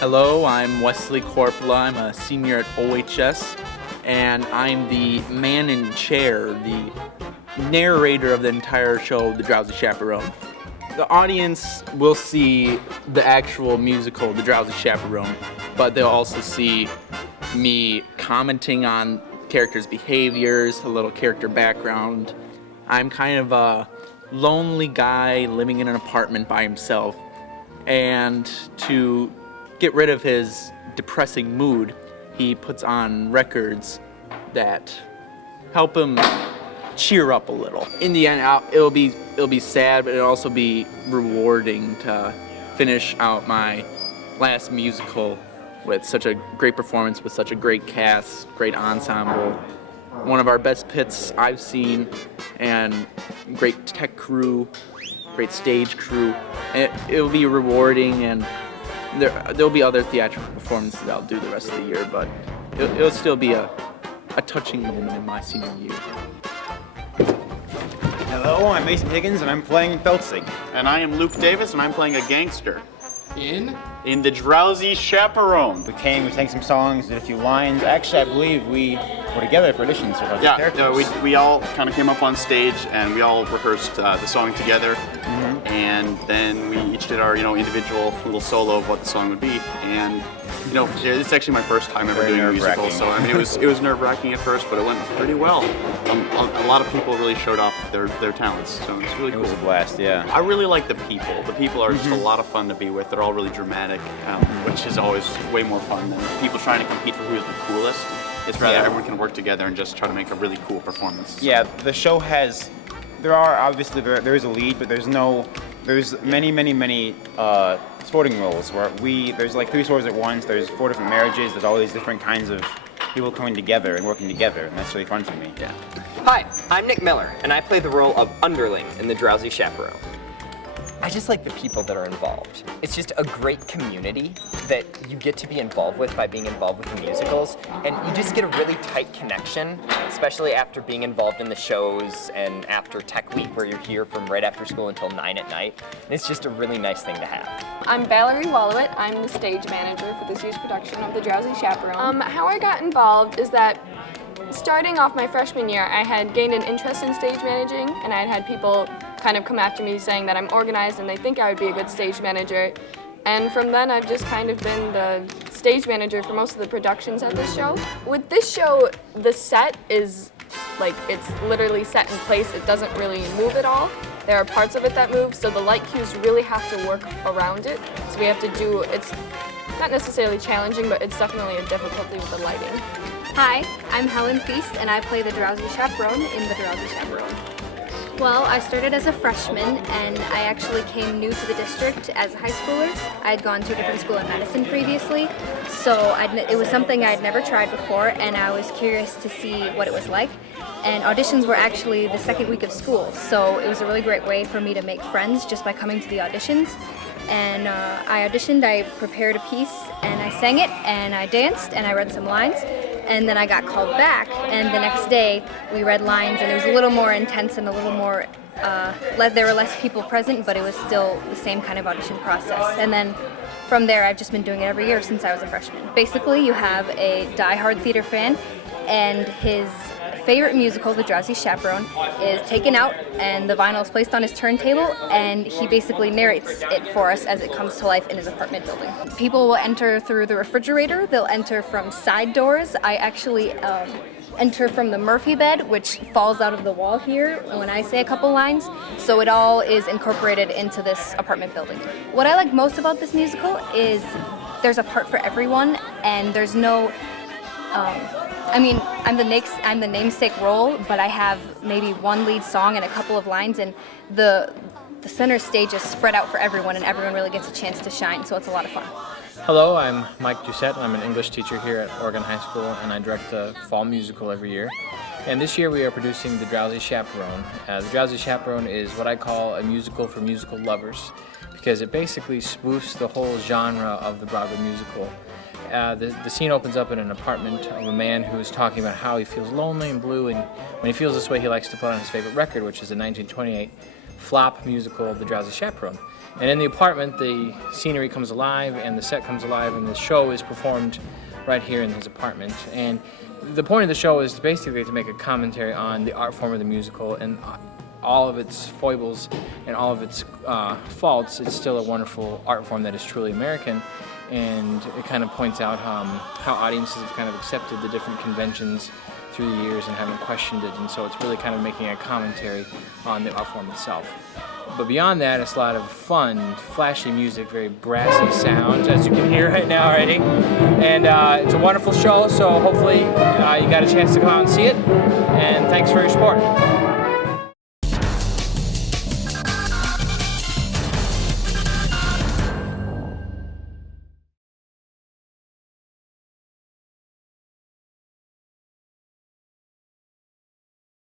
Hello, I'm Wesley Corporal. I'm a senior at OHS, and I'm the man in chair, the narrator of the entire show, The Drowsy Chaperone. The audience will see the actual musical, The Drowsy Chaperone, but they'll also see me commenting on characters' behaviors, a little character background. I'm kind of a lonely guy living in an apartment by himself, and to get rid of his depressing mood, he puts on records that help him cheer up a little. In the end, it'll be sad, but it'll also be rewarding to finish out my last musical with such a great performance, with such a great cast, great ensemble. One of our best pits I've seen, and great tech crew, great stage crew. It'll be rewarding, and there'll be other theatrical performances that I'll do the rest of the year, but it'll still be a touching moment in my senior year. Hello, I'm Mason Higgins, and I'm playing Feltzig. And I am Luke Davis, and I'm playing a gangster. In The Drowsy Chaperone. We sang some songs, did a few lines. Actually, I believe we were together for auditions for those characters. We all kind of came up on stage, and we all rehearsed the song together. Mm-hmm. And then we each did our, individual little solo of what the song would be. And it's actually my first time ever doing a musical, so it was nerve-wracking at first, but it went pretty well. A lot of people really showed off their talents, so it's really cool. It was a blast, yeah. I really like the people. The people are just a lot of fun to be with. They're all really dramatic, which is always way more fun than people trying to compete for who's the coolest. It's rather everyone can work together and just try to make a really cool performance. Yeah, the show there is a lead, but there's many sporting roles where there's like 3 stores at once, there's 4 different marriages, there's all these different kinds of people coming together and working together, and that's really fun for me. Yeah. Hi, I'm Nick Miller, and I play the role of Underling in The Drowsy Chaperone. I just like the people that are involved. It's just a great community that you get to be involved with by being involved with the musicals, and you just get a really tight connection, especially after being involved in the shows and after Tech Week, where you're here from right after school until 9 at night. And it's just a really nice thing to have. I'm Valerie Wallowit. I'm the stage manager for this year's production of The Drowsy Chaperone. How I got involved is that starting off my freshman year, I had gained an interest in stage managing, and I had people kind of come after me saying that I'm organized and they think I would be a good stage manager. And from then, I've just kind of been the stage manager for most of the productions at this show. With this show, the set is it's literally set in place. It doesn't really move at all. There are parts of it that move, so the light cues really have to work around it. So we have to it's not necessarily challenging, but it's definitely a difficulty with the lighting. Hi, I'm Helen Feast, and I play the Drowsy Chaperone in The Drowsy Chaperone. Well, I started as a freshman, and I actually came new to the district as a high schooler. I had gone to a different school in Madison previously, so it was something I had never tried before, and I was curious to see what it was like. And auditions were actually the second week of school, so it was a really great way for me to make friends just by coming to the auditions. And I auditioned, I prepared a piece, and I sang it, and I danced, and I read some lines. And then I got called back, and the next day we read lines, and it was a little more intense and a little more, there were less people present, but it was still the same kind of audition process. And then from there, I've just been doing it every year since I was a freshman. Basically, you have a die-hard theater fan, and his favorite musical, The Drowsy Chaperone, is taken out and the vinyl is placed on his turntable, and he basically narrates it for us as it comes to life in his apartment building. People will enter through the refrigerator, they'll enter from side doors. I actually enter from the Murphy bed, which falls out of the wall here when I say a couple lines, so it all is incorporated into this apartment building. What I like most about this musical is there's a part for everyone, and there's no I'm the namesake role, but I have maybe one lead song and a couple of lines, and the center stage is spread out for everyone, and everyone really gets a chance to shine, so it's a lot of fun. Hello, I'm Mike Giusto, and I'm an English teacher here at Oregon High School, and I direct the fall musical every year. And this year we are producing The Drowsy Chaperone. The Drowsy Chaperone is what I call a musical for musical lovers, because it basically spoofs the whole genre of the Broadway musical. The scene opens up in an apartment of a man who is talking about how he feels lonely and blue, and when he feels this way, he likes to put on his favorite record, which is a 1928 flop musical, The Drowsy Chaperone. And in the apartment, the scenery comes alive and the set comes alive, and the show is performed right here in his apartment. And the point of the show is basically to make a commentary on the art form of the musical and all of its foibles and all of its faults. It's still a wonderful art form that is truly American, and it kind of points out how audiences have kind of accepted the different conventions through the years and haven't questioned it, and so it's really kind of making a commentary on the art form itself. But beyond that, it's a lot of fun, flashy music, very brassy sounds, as you can hear right now already. And it's a wonderful show, so hopefully you got a chance to come out and see it. And thanks for your support.